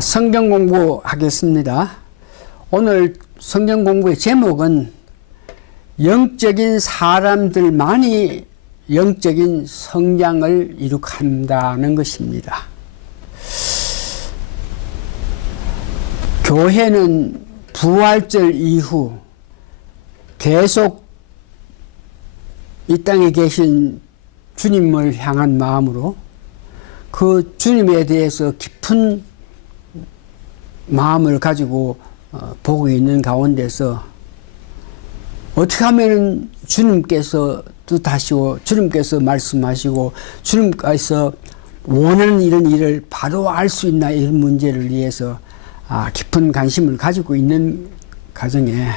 성경 공부하겠습니다. 오늘 성경 공부의 제목은 영적인 사람들만이 영적인 성장을 이룩한다는 것입니다. 교회는 부활절 이후 계속 이 땅에 계신 주님을 향한 마음으로 그 주님에 대해서 깊은 마음을 가지고 보고 있는 가운데서 어떻게 하면 주님께서 뜻하시고 주님께서 말씀하시고 주님께서 원하는 이런 일을 바로 알 수 있나, 이런 문제를 위해서 깊은 관심을 가지고 있는 가정에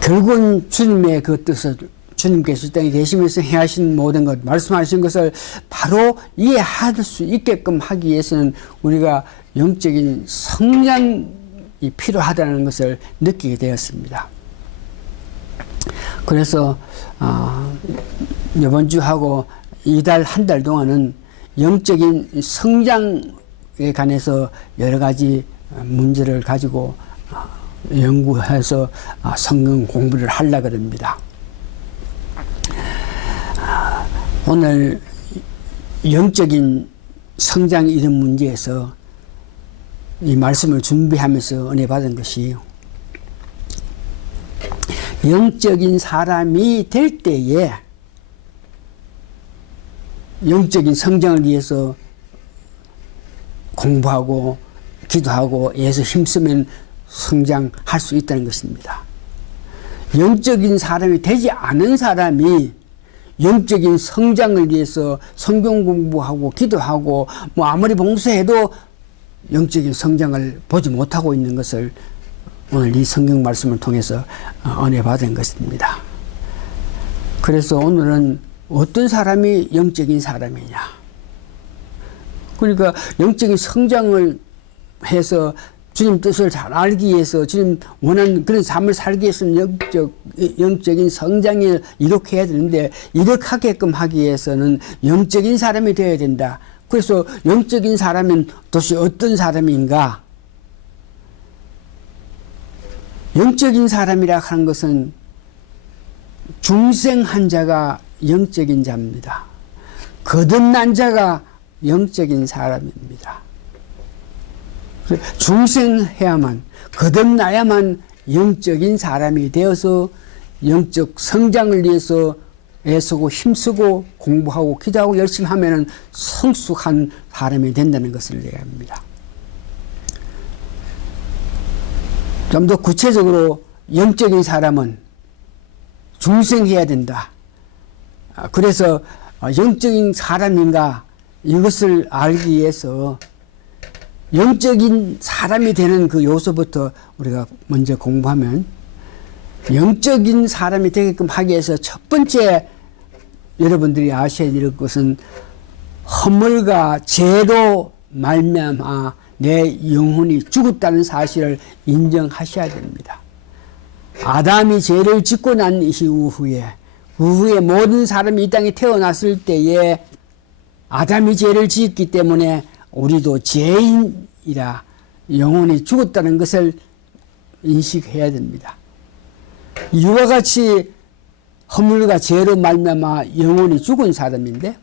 결국은 주님의 그 뜻을, 주님께서 땅에 계시면서 행하신 모든 것, 말씀하신 것을 바로 이해할 수 있게끔 하기 위해서는 우리가 영적인 성장이 필요하다는 것을 느끼게 되었습니다. 그래서 이번 주하고 이달 한 달 동안은 영적인 성장에 관해서 여러 가지 문제를 가지고 연구해서 성경 공부를 하려고 합니다. 오늘 영적인 성장 이런 문제에서 이 말씀을 준비하면서 은혜 받은 것이, 영적인 사람이 될 때에 영적인 성장을 위해서 공부하고 기도하고 애써 힘쓰면 성장할 수 있다는 것입니다. 영적인 사람이 되지 않은 사람이 영적인 성장을 위해서 성경 공부하고 기도하고 아무리 봉사해도 영적인 성장을 보지 못하고 있는 것을 오늘 이 성경 말씀을 통해서 은혜 받은 것입니다. 그래서 오늘은 어떤 사람이 영적인 사람이냐, 그러니까 영적인 성장을 해서 주님 뜻을 잘 알기 위해서, 주님 원하는 그런 삶을 살기 위해서는 영적인 성장을 이룩해야 되는데, 이룩하게끔 하기 위해서는 영적인 사람이 되어야 된다. 그래서 영적인 사람은 도대체 어떤 사람인가? 영적인 사람이라 하는 것은 중생한 자가 영적인 자입니다. 거듭난 자가 영적인 사람입니다. 중생해야만, 거듭나야만 영적인 사람이 되어서 영적 성장을 위해서 애쓰고 힘쓰고 공부하고 기도하고 열심히 하면은 성숙한 사람이 된다는 것을 얘기합니다. 좀 더 구체적으로 영적인 사람은 중생해야 된다. 그래서 영적인 사람인가, 이것을 알기 위해서 영적인 사람이 되는 그 요소부터 우리가 먼저 공부하면, 영적인 사람이 되게끔 하기 위해서 첫 번째 여러분들이 아셔야 될 것은 허물과 죄로 말미암아 내 영혼이 죽었다는 사실을 인정하셔야 됩니다. 아담이 죄를 짓고 난 이후에, 그 후에 모든 사람이 이 땅에 태어났을 때에 아담이 죄를 지었기 때문에 우리도 죄인이라 영혼이 죽었다는 것을 인식해야 됩니다. 이와 같이 허물과 죄로 말미암아 영혼이 죽은 사람인데,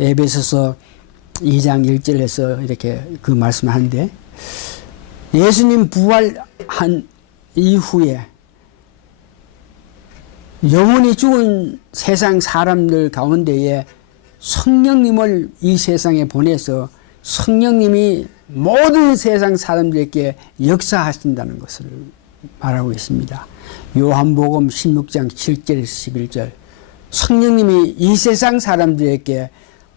에베소서 2장 1절에서 이렇게 그 말씀을 하는데, 예수님 부활한 이후에 영혼이 죽은 세상 사람들 가운데에 성령님을 이 세상에 보내서 성령님이 모든 세상 사람들에게 역사하신다는 것을 말하고 있습니다. 요한복음 16장 7절에서 11절, 성령님이 이 세상 사람들에게,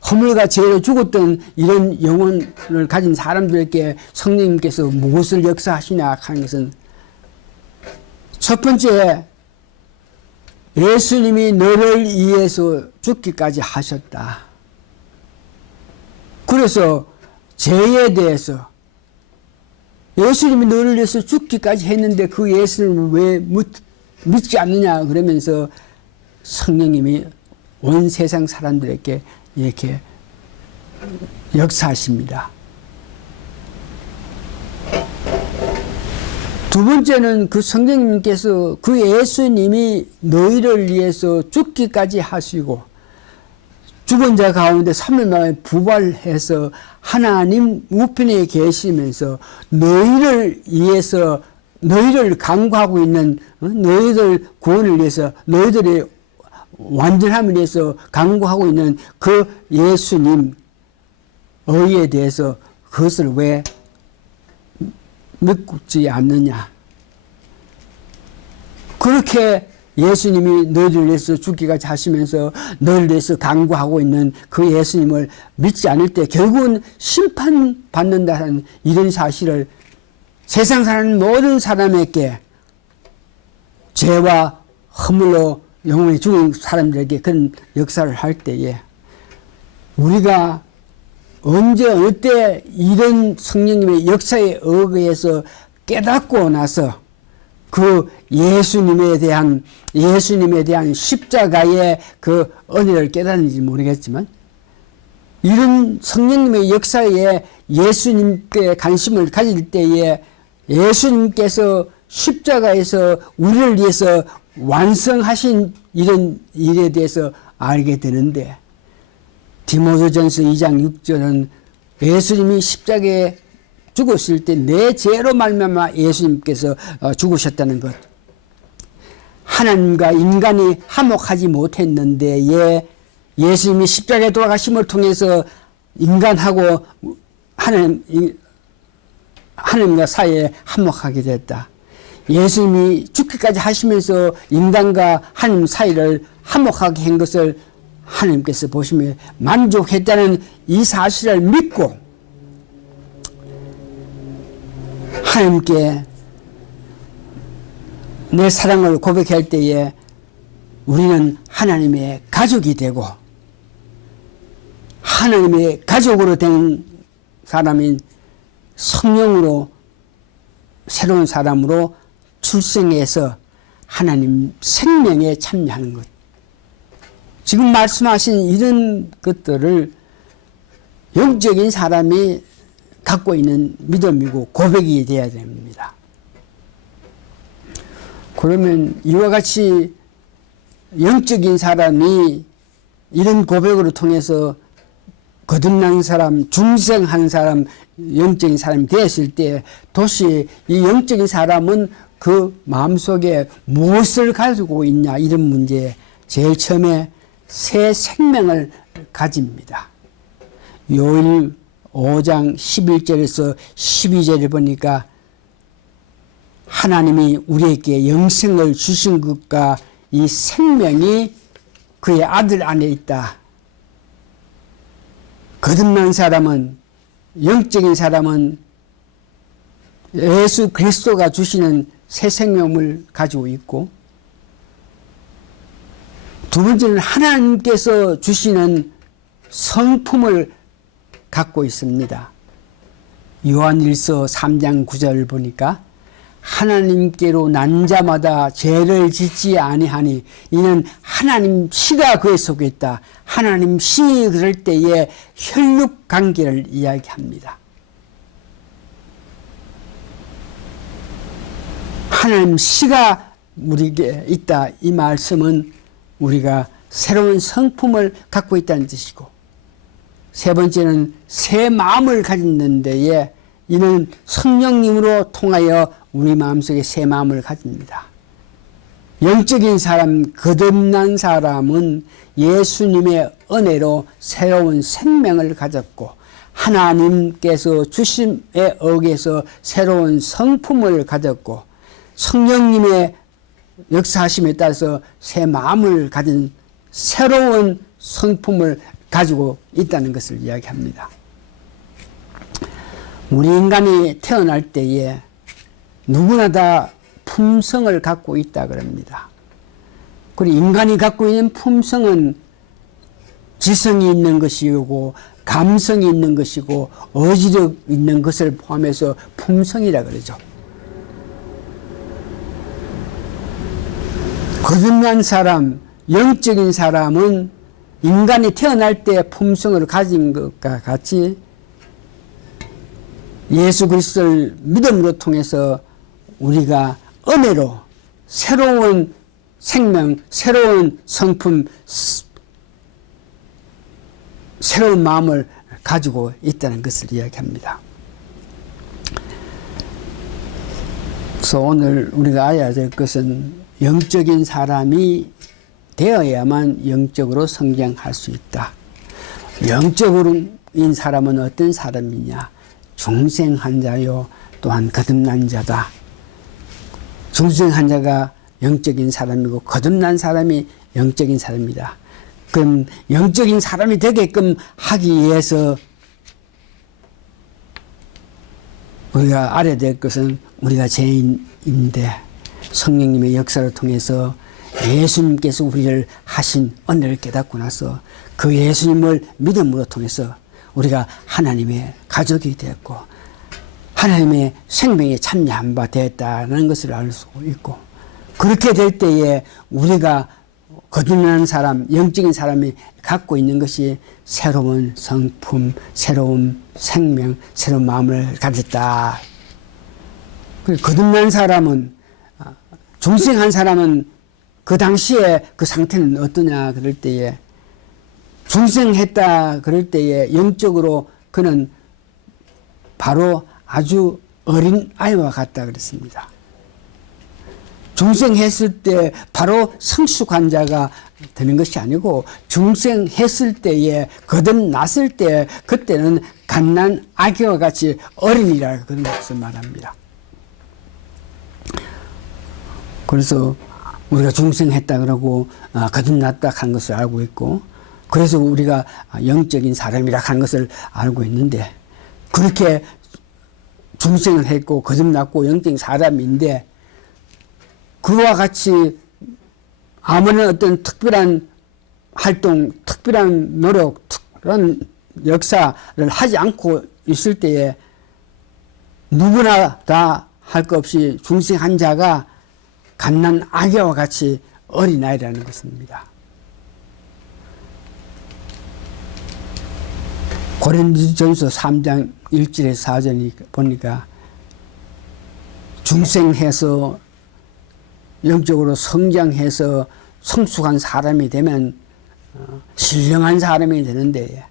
허물과 죄로 죽었던 이런 영혼을 가진 사람들에게 성령님께서 무엇을 역사하시냐 하는 것은, 첫 번째, 예수님이 너를 위해서 죽기까지 하셨다. 그래서 죄에 대해서 예수님이 너를 위해서 죽기까지 했는데 그 예수님을 왜 믿지 않느냐 그러면서 성령님이 온 세상 사람들에게 이렇게 역사하십니다. 두 번째는 그 성령님께서 그 예수님이 너희를 위해서 죽기까지 하시고 죽은 자 가운데 3일 만에 부활해서 하나님 우편에 계시면서 너희를 위해서 너희를 강구하고 있는 너희들 구원을 위해서 너희들의 완전함을 위해서 강구하고 있는 그 예수님 의에 대해서 그것을 왜 믿지 않느냐. 그렇게 예수님이 너희를 위해서 죽기까지 하시면서 너희를 위해서 강구하고 있는 그 예수님을 믿지 않을 때 결국은 심판받는다는 이런 사실을 세상 사는 모든 사람에게 죄와 허물로 영원히 죽은 사람들에게 그런 역사를 할 때에 우리가 언제 어느 때 이런 성령님의 역사에 의해서 깨닫고 나서 그 예수님에 대한 십자가의 그 은혜를 깨닫는지 모르겠지만 이런 성령님의 역사에 예수님께 관심을 가질 때에 예수님께서 십자가에서 우리를 위해서 완성하신 이런 일에 대해서 알게 되는데 디모데전서 2장 6절은 예수님이 십자가에 죽으실 때 내 죄로 말미암아 예수님께서 죽으셨다는 것. 하나님과 인간이 화목하지 못했는데 예수님이 십자가에 돌아가심을 통해서 인간하고 하나님과 사이에 화목하게 됐다. 예수님이 죽기까지 하시면서 인간과 하나님 사이를 화목하게 한 것을 하나님께서 보시며 만족했다는 이 사실을 믿고 하나님께 내 사랑을 고백할 때에 우리는 하나님의 가족이 되고 하나님의 가족으로 된 사람인 성령으로 새로운 사람으로 출생해서 하나님 생명에 참여하는 것. 지금 말씀하신 이런 것들을 영적인 사람이 갖고 있는 믿음이고 고백이 되어야 됩니다. 그러면 이와 같이 영적인 사람이 이런 고백으로 통해서 거듭난 사람, 중생한 사람, 영적인 사람이 되었을 때 도시 이 영적인 사람은 그 마음속에 무엇을 가지고 있냐 이런 문제에 제일 처음에 새 생명을 가집니다. 요일 5장 11절에서 12절에 보니까 하나님이 우리에게 영생을 주신 것과 이 생명이 그의 아들 안에 있다. 거듭난 사람은 영적인 사람은 예수 그리스도가 주시는 새 생명을 가지고 있고 두 번째는 하나님께서 주시는 성품을 갖고 있습니다. 요한일서 3장 9절을 보니까 하나님께로 난 자마다 죄를 짓지 아니하니 이는 하나님 씨가 그에 속에 있다. 하나님 씨 그럴 때에 혈육 관계를 이야기합니다. 하나님 씨가 우리에게 있다. 이 말씀은 우리가 새로운 성품을 갖고 있다는 뜻이고 세 번째는 새 마음을 가진 데에 이는 성령님으로 통하여 우리 마음속에 새 마음을 가집니다. 영적인 사람, 거듭난 사람은 예수님의 은혜로 새로운 생명을 가졌고 하나님께서 주심에 의해서 새로운 성품을 가졌고 성령님의 역사하심에 따라서 새 마음을 가진 새로운 성품을 가지고 있다는 것을 이야기합니다. 우리 인간이 태어날 때에 누구나 다 품성을 갖고 있다 그럽니다. 그리고 인간이 갖고 있는 품성은 지성이 있는 것이고 감성이 있는 것이고 의지력 있는 것을 포함해서 품성이라 그러죠. 거듭난 사람, 영적인 사람은 인간이 태어날 때 품성을 가진 것과 같이 예수 그리스도를 믿음으로 통해서 우리가 은혜로 새로운 생명, 새로운 성품, 새로운 마음을 가지고 있다는 것을 이야기합니다. 그래서 오늘 우리가 알아야 될 것은 영적인 사람이 되어야만 영적으로 성장할 수 있다. 영적인 사람은 어떤 사람이냐? 중생한 자요, 또한 거듭난 자다. 중생한 자가 영적인 사람이고 거듭난 사람이 영적인 사람이다. 그럼 영적인 사람이 되게끔 하기 위해서 우리가 알아야 될 것은 우리가 죄인인데 성령님의 역사를 통해서 예수님께서 우리를 하신 은혜를 깨닫고 나서 그 예수님을 믿음으로 통해서 우리가 하나님의 가족이 되었고 하나님의 생명에 참여한 바 되었다는 것을 알 수 있고, 그렇게 될 때에 우리가 거듭난 사람, 영적인 사람이 갖고 있는 것이 새로운 성품, 새로운 생명, 새로운 마음을 가졌다. 거듭난 사람은, 중생한 사람은 그 당시에 그 상태는 어떠냐 그럴 때에, 중생했다 그럴 때에 영적으로 그는 바로 아주 어린 아이와 같다 그랬습니다. 중생했을 때 바로 성숙한 자가 되는 것이 아니고, 중생했을 때에 거듭났을 때 그때는 갓난 아기와 같이 어린이라 그런 것을 말합니다. 그래서 우리가 중생했다 그러고 거듭났다 한 것을 알고 있고, 그래서 우리가 영적인 사람이라 한 것을 알고 있는데, 그렇게 중생을 했고 거듭났고 영적인 사람인데 그와 같이 아무런 어떤 특별한 활동, 특별한 노력, 특별한 역사를 하지 않고 있을 때에 누구나 다 할 것 없이 중생한 자가 갓난 아기와 같이 어린아이라는 것입니다. 고린도전서 3장 1절에서 4절이 보니까 중생해서 영적으로 성장해서 성숙한 사람이 되면 신령한 사람이 되는데,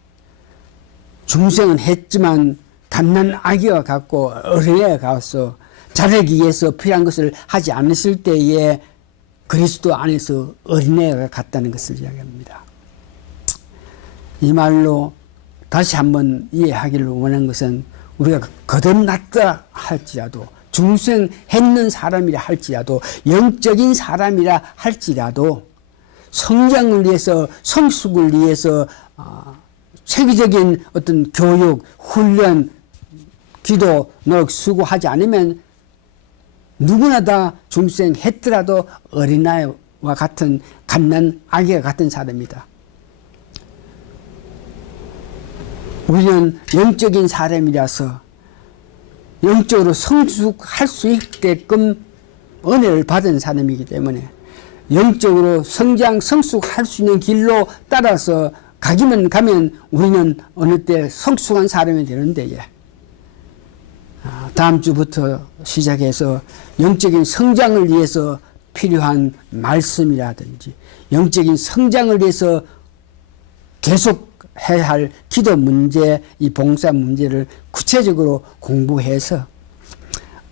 중생은 했지만 갓난 아기와 같고 어린애와 같아서 자라기 위해서 필요한 것을 하지 않았을 때에 그리스도 안에서 어린애가 같다는 것을 이야기합니다. 이 말로 다시 한번 이해하기를 원하는 것은, 우리가 거듭났다 할지라도, 중생했는 사람이라 할지라도, 영적인 사람이라 할지라도 성장을 위해서, 성숙을 위해서 체계적인 어떤 교육, 훈련, 기도, 노력, 수고하지 않으면 누구나 다 중생했더라도 어린아이와 같은 갓난 아기와 같은 사람이다. 우리는 영적인 사람이라서 영적으로 성숙할 수 있게끔 은혜를 받은 사람이기 때문에 영적으로 성장, 성숙할 수 있는 길로 따라서 가기만 가면 우리는 어느 때 성숙한 사람이 되는데, 다음 주부터 시작해서 영적인 성장을 위해서 필요한 말씀이라든지 영적인 성장을 위해서 계속 해야 할 기도 문제, 이 봉사 문제를 구체적으로 공부해서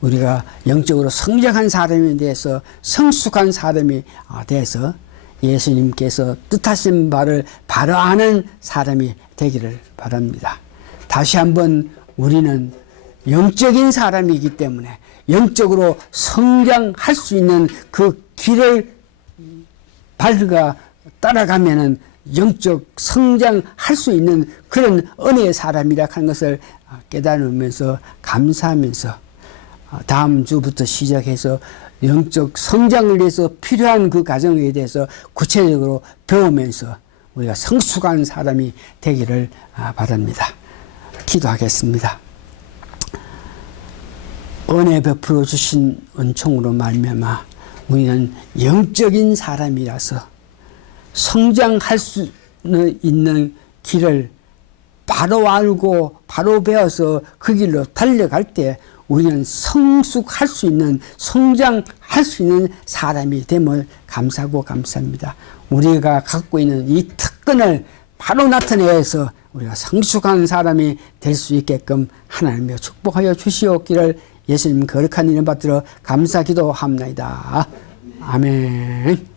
우리가 영적으로 성장한 사람이 돼서 성숙한 사람이 돼서 예수님께서 뜻하신 바를 바로 아는 사람이 되기를 바랍니다. 다시 한번 우리는 영적인 사람이기 때문에 영적으로 성장할 수 있는 그 길을 밟아 따라가면은 영적 성장할 수 있는 그런 은혜의 사람이라 하는 것을 깨달으면서 감사하면서 다음 주부터 시작해서 영적 성장을 위해서 필요한 그 과정에 대해서 구체적으로 배우면서 우리가 성숙한 사람이 되기를 바랍니다. 기도하겠습니다. 은혜 베풀어 주신 은총으로 말미암아 우리는 영적인 사람이라서 성장할 수 있는 길을 바로 알고 바로 배워서 그 길로 달려갈 때 우리는 성숙할 수 있는, 성장할 수 있는 사람이 됨을 감사하고 감사합니다. 우리가 갖고 있는 이 특권을 바로 나타내서 우리가 성숙한 사람이 될 수 있게끔 하나님여 축복하여 주시옵기를 예수님 거룩한 이름 받들어 감사 기도합니다. 아멘.